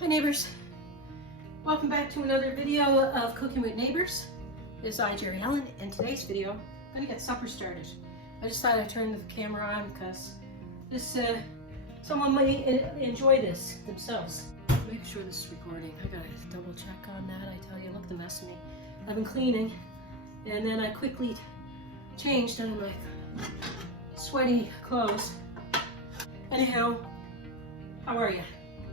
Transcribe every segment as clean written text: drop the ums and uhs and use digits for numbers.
Hi neighbors, welcome back to another video of Cooking with Neighbors. This is I, Jerry Ellen. In today's video, I'm going to get supper started. I just thought I'd turn the camera on because this, someone might enjoy this themselves. Make sure this is recording. I gotta double check on that. I tell you, look at the mess of me. I've been cleaning and then I quickly changed into my sweaty clothes. Anyhow, how are you?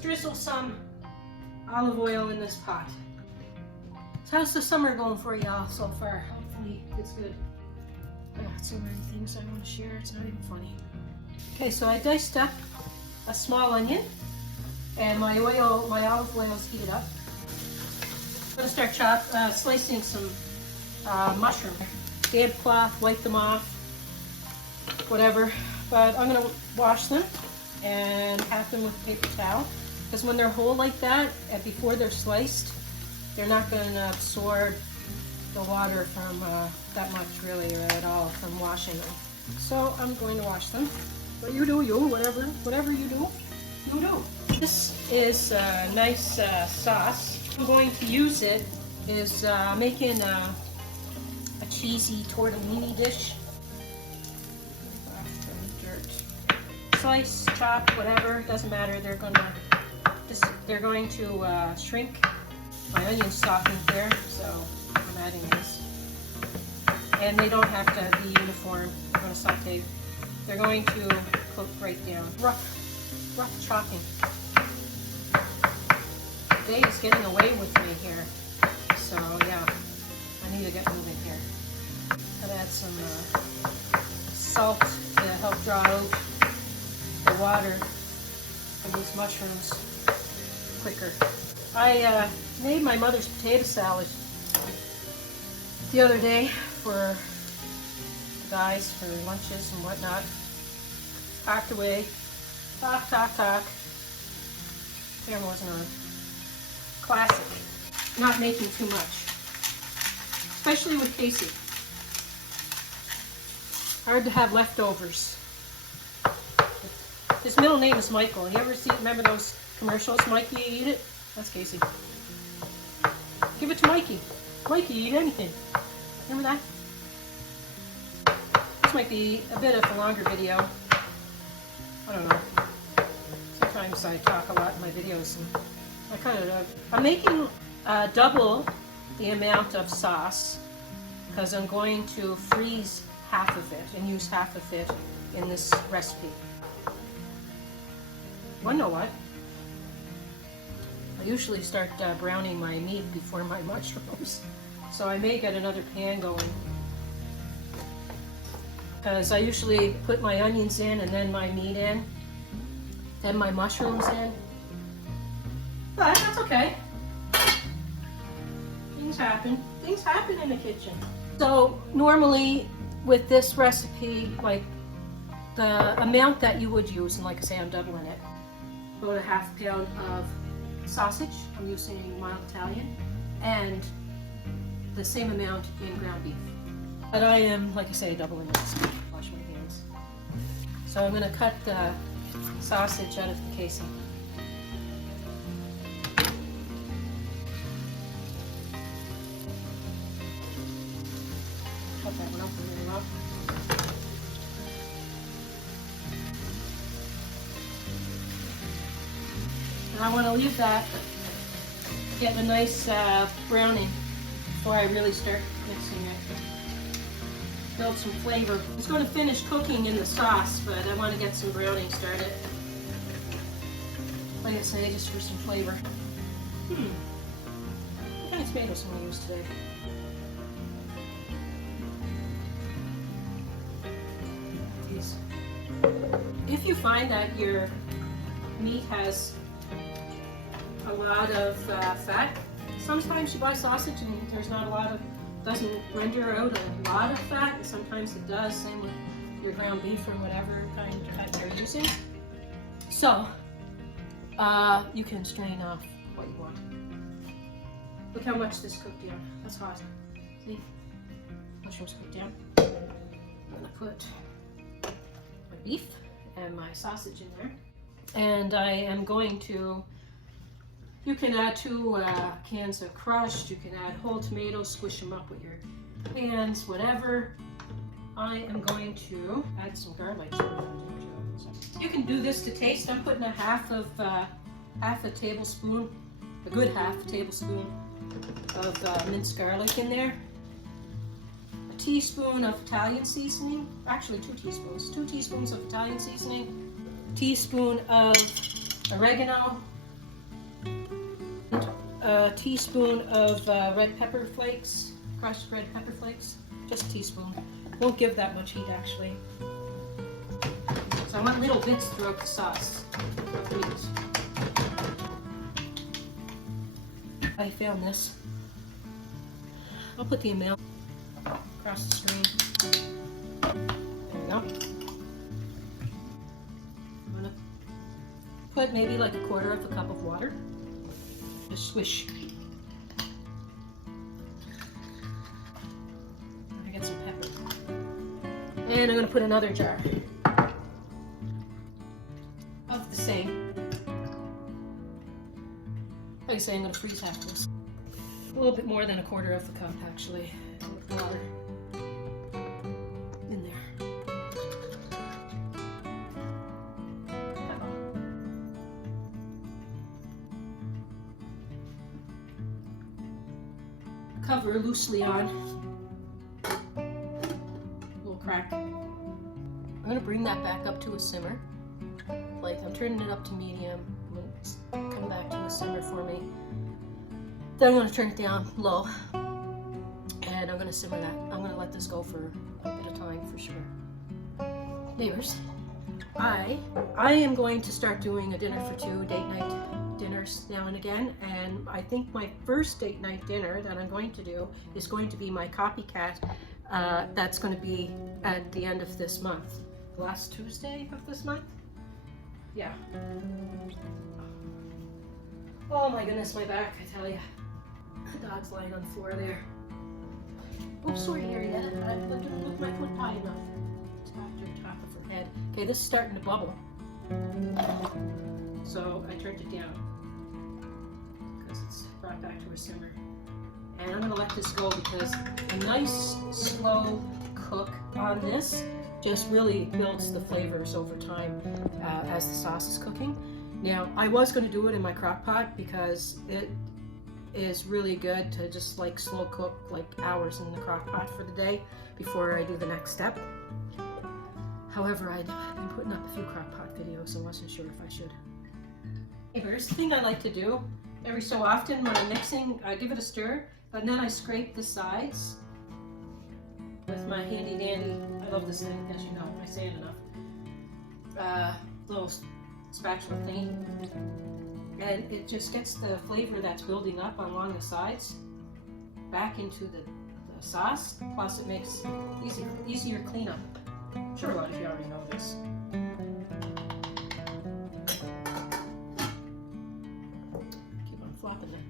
Drizzle some olive oil in this pot. So how's the summer going for y'all so far? Hopefully it's good. I got so many things I want to share, it's not even funny. Okay, so I diced up a small onion and my olive oil is heated up. I'm going to start slicing some mushroom. Damp cloth, wipe them off, whatever. But I'm going to wash them and pat them with a paper towel. Because when they're whole like that, and before they're sliced, they're not going to absorb the water from that much really, or at all, from washing them. So I'm going to wash them. But you do you, whatever you do, you do. This is a nice sauce. I'm going to use it is making a cheesy tortellini dish. Slice, chop, whatever, doesn't matter. They're going to shrink. My onion's softened there, so I'm adding this. And they don't have to be uniform. I'm going to saute. They're going to cook right down. Rough chopping. Day is getting away with me here, so yeah, I need to get moving here. I'll add some salt to help draw out the water from these mushrooms quicker. I made my mother's potato salad the other day for the guys for lunches and whatnot. Packed away. Talk. Camera wasn't on. Classic. Not making too much. Especially with Casey. Hard to have leftovers. His middle name is Michael. You ever remember those commercials? Mikey, eat it? That's Casey. Give it to Mikey. Mikey, eat anything. Remember that? This might be a bit of a longer video. I don't know. Sometimes I talk a lot in my videos and I'm making double the amount of sauce because I'm going to freeze half of it and use half of it in this recipe. Well, you know what? I usually start browning my meat before my mushrooms, so I may get another pan going. Because I usually put my onions in and then my meat in, then my mushrooms in. But that's okay. Things happen. Things happen in the kitchen. So normally with this recipe, like the amount that you would use, and like I say, I'm doubling it. About a half pound of sausage. I'm using mild Italian, and the same amount in ground beef. But I am, like I say, doubling this. Wash my hands. So I'm going to cut the sausage out of the casing. Cut that one up really well. And I want to leave that getting a nice browning before I really start mixing it. Build some flavor. It's going to finish cooking in the sauce, but I want to get some browning started. Like I say, just for some flavor. What kind of tomatoes am I use today? These. If you find that your meat has a lot of fat, sometimes you buy sausage and there's not a lot of, doesn't render out a lot of fat, and sometimes it does, same with your ground beef or whatever kind of fat you're using. So, you can strain off what you want. Look how much this cooked down. That's hot. See? Mushrooms cooked down. I'm gonna put my beef and my sausage in there. And I am going to You can add 2 cans of crushed. You can add whole tomatoes, squish them up with your hands, whatever. I am going to add some garlic. You can do this to taste. I'm putting half a tablespoon, a good half tablespoon of minced garlic in there. A teaspoon of Italian seasoning, actually 2 teaspoons. 2 teaspoons of Italian seasoning. A teaspoon of oregano. A teaspoon of red pepper flakes, crushed red pepper flakes. Just a teaspoon. Won't give that much heat actually. So I want little bits throughout the sauce. I found this. I'll put the amount across the screen. There we go. I'm gonna put maybe like 1/4 cup of water. Just swish. I get some pepper. And I'm gonna put another jar of the same. Like I say, I'm gonna freeze half this. A little bit more than 1/4 cup actually of water in there. Cover loosely on. A little crack. I'm gonna bring that back up to a simmer. Like I'm turning it up to medium. It's come back to a simmer for me. Then I'm gonna turn it down low, and I'm gonna simmer that. I'm gonna let this go for a bit of time for sure. Neighbors, I am going to start doing a dinner for 2 date night dinners now and again, and I think my first date night dinner that I'm going to do is going to be my copycat. That's going to be at the end of this month, last Tuesday of this month. Yeah. Oh my goodness, my back, I tell you. The dog's lying on the floor there. Oops, sorry, Harriet. I looked my foot high enough. Tapped her top of her head. Okay, this is starting to bubble. So I turned it down because it's brought back to a simmer. And I'm gonna let this go because a nice slow cook on this just really builds the flavors over time as the sauce is cooking. Now, I was going to do it in my crock pot because it is really good to just like slow cook like hours in the crock pot for the day before I do the next step. However, I'd been putting up a few crock pot videos, so I wasn't sure if I should. Here's the thing I like to do every so often when I'm mixing, I give it a stir, and then I scrape the sides with my handy dandy, I love this thing, as you know, I say it enough, little spatula thingy, and it just gets the flavor that's building up along the sides back into the sauce, plus it makes easier cleanup. I'm sure a lot of you already know this. Keep on flopping it.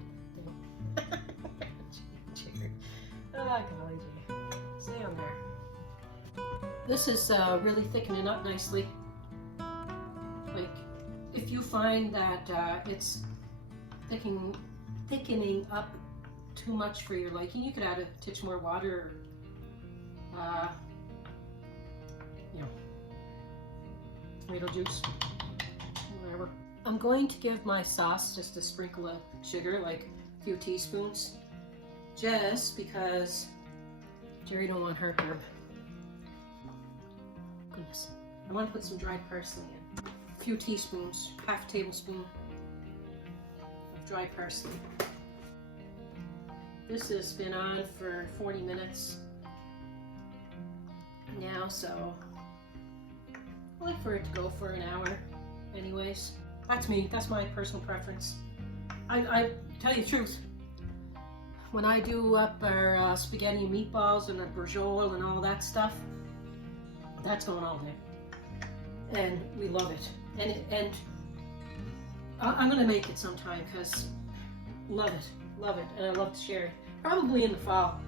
Oh, golly gee. Stay on there. This is really thickening up nicely. Like, if you find that it's thickening up too much for your liking, you could add a titch more water, or, you know, tomato juice, whatever. I'm going to give my sauce just a sprinkle of sugar, like a few teaspoons, just because Jerry don't want heartburn. Goodness. I want to put some dried parsley in. A few teaspoons, half tablespoon of dried parsley. This has been on for 40 minutes now, so I like for it to go for an hour anyways. That's me, that's my personal preference. I tell you the truth, when I do up our spaghetti and meatballs and a brujol and all that stuff, that's going all day. And we love it. And I'm gonna make it sometime because love it, and I love to share it. Probably in the fall,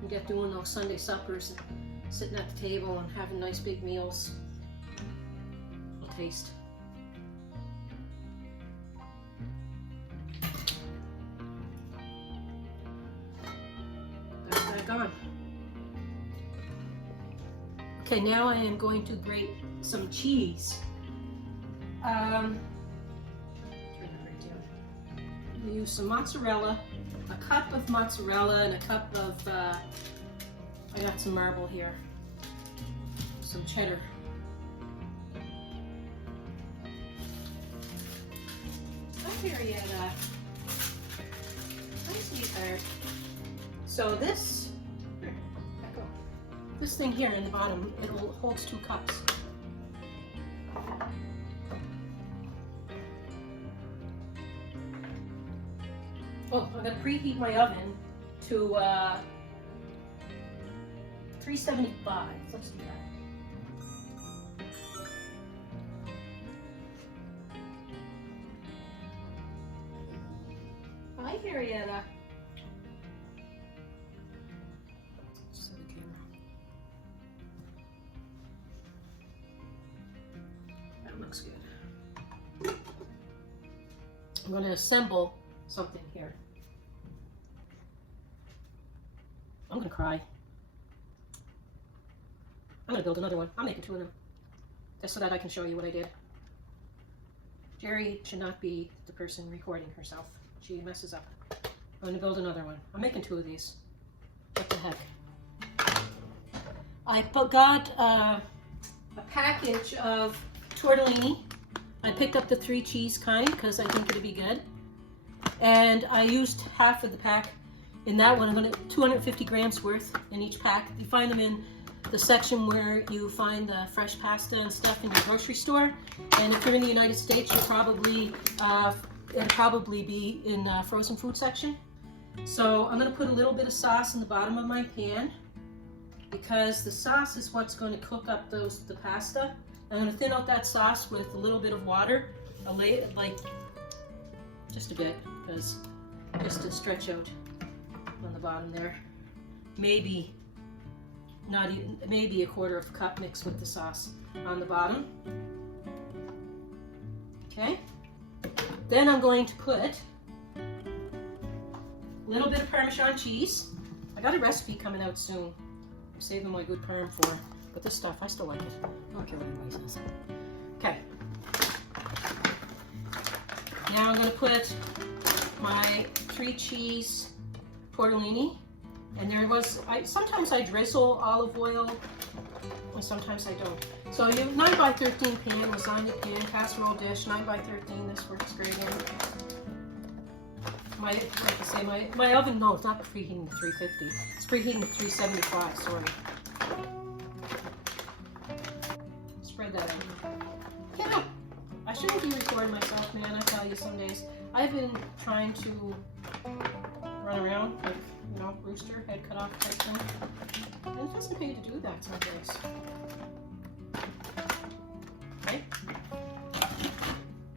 and get doing those Sunday suppers and sitting at the table and having nice big meals. Taste. back on. Okay, now I am going to grate some cheese. Turn it right down. We use some mozzarella, a cup of mozzarella and a cup of, I got some marble here, some cheddar. Hi, Marietta. Hi, sweetheart. So this, here, back up. This thing here in the bottom, it holds 2 cups. Oh, I'm gonna preheat my oven to 375. Let's do that. Hi, Marietta. Set the camera. That looks good. I'm going to assemble something here. I'm going to cry. I'm going to build another one. I'm making 2 of them. Just so that I can show you what I did. Jerry should not be the person recording herself. She messes up. I'm going to build another one. I'm making 2 of these. What the heck? I got a package of tortellini. I picked up the 3 cheese kind because I think it'd be good. And I used half of the pack in that one. I'm going to 250 grams worth in each pack. You find them in the section where you find the fresh pasta and stuff in your grocery store. And if you're in the United States, you'll probably it'll probably be in the frozen food section. So I'm going to put a little bit of sauce in the bottom of my pan because the sauce is what's going to cook up the pasta. I'm going to thin out that sauce with a little bit of water, like just a bit, because just to stretch out on the bottom there. Maybe not even, maybe a 1/4 cup mixed with the sauce on the bottom. Okay. Then I'm going to put a little bit of Parmesan cheese. I got a recipe coming out soon. I'm saving my good parm for, but this stuff, I still like it. I don't care what anybody says. Okay. Now I'm going to put my 3 cheese tortellini. And there was, sometimes I drizzle olive oil, and sometimes I don't. So you 9x13 pan, lasagna pan, casserole dish, 9x13. This works great in. Like I say, my oven, no, it's not preheating to 350. It's preheating to 375. Sorry. Spread that out. Yeah, I shouldn't be recording myself, man. I tell you, some days I've been trying to run around like, you know, rooster, head cut off type thing. And it doesn't pay to do that some days. Okay?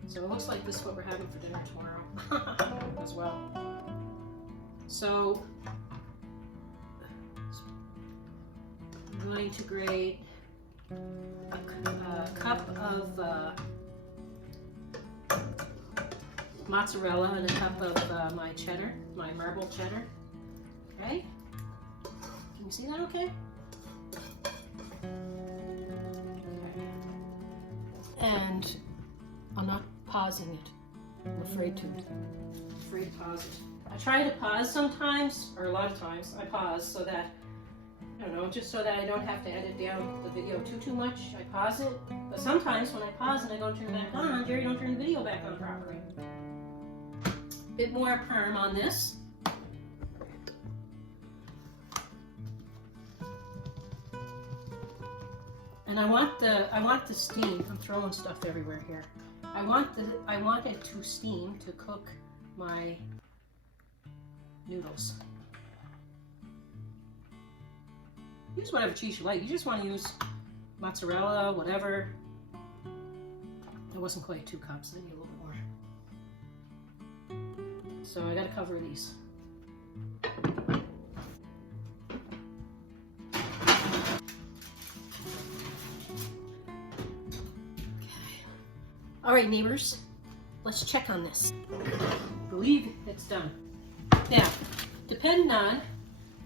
So it looks like this is what we're having for dinner tomorrow as well. So I'm going to grate a cup of mozzarella and a cup of my cheddar, my marble cheddar. Okay? Can you see that okay? And I'm not pausing it. I'm afraid to. I'm afraid to pause it. I try to pause sometimes, or a lot of times, I pause so that, I don't know, just so that I don't have to edit down the video too much. I pause it, but sometimes when I pause and I go turn it back on, Jerry, don't turn the video back on properly. Bit more parm on this. And I want the steam. I'm throwing stuff everywhere here. I want it to steam to cook my noodles. Use whatever cheese you like. You just want to use mozzarella, whatever. It wasn't quite 2 cups. I need a little more. So I got to cover these. All right, neighbors, let's check on this. I believe it's done. Now, depending on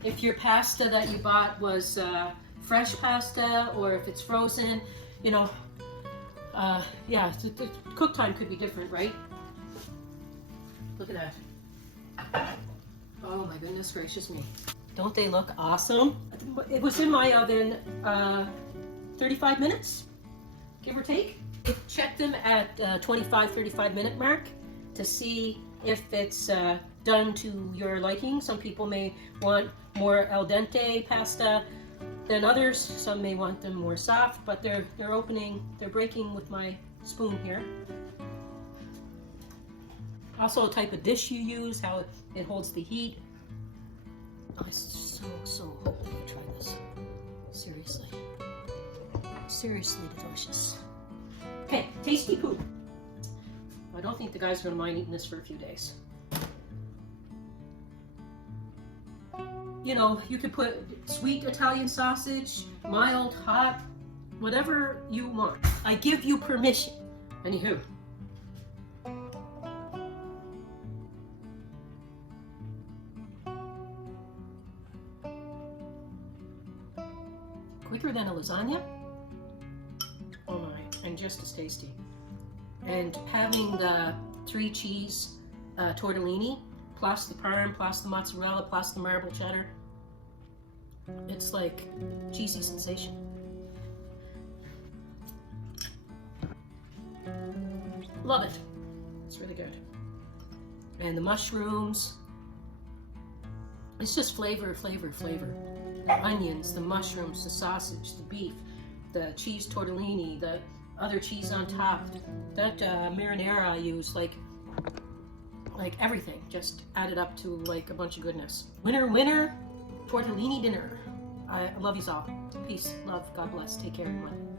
if your pasta that you bought was fresh pasta or if it's frozen, you know, yeah, the cook time could be different, right? Look at that. Oh my goodness gracious me. Don't they look awesome? It was in my oven 35 minutes, give or take. Check them at 25-35 minute mark to see if it's done to your liking. Some people may want more al dente pasta than others. Some may want them more soft, but they're breaking with my spoon here. Also, type of dish you use, how it holds the heat. Oh, it's so hot. Let me try this. Seriously delicious. Okay, tasty poop. I don't think the guys are gonna mind eating this for a few days. You know, you could put sweet Italian sausage, mild, hot, whatever you want. I give you permission. Anywho. Quicker than a lasagna. Oh my, and just as tasty. And having the 3 cheese tortellini, plus the parm, plus the mozzarella, plus the marble cheddar, it's like cheesy sensation. Love it. It's really good. And the mushrooms, it's just flavor. The onions, the mushrooms, the sausage, the beef, the cheese tortellini, the other cheese on top, that marinara I use, like everything just added up to like a bunch of goodness. Winner, tortellini dinner. I love you all. Peace, love, God bless. Take care, everyone.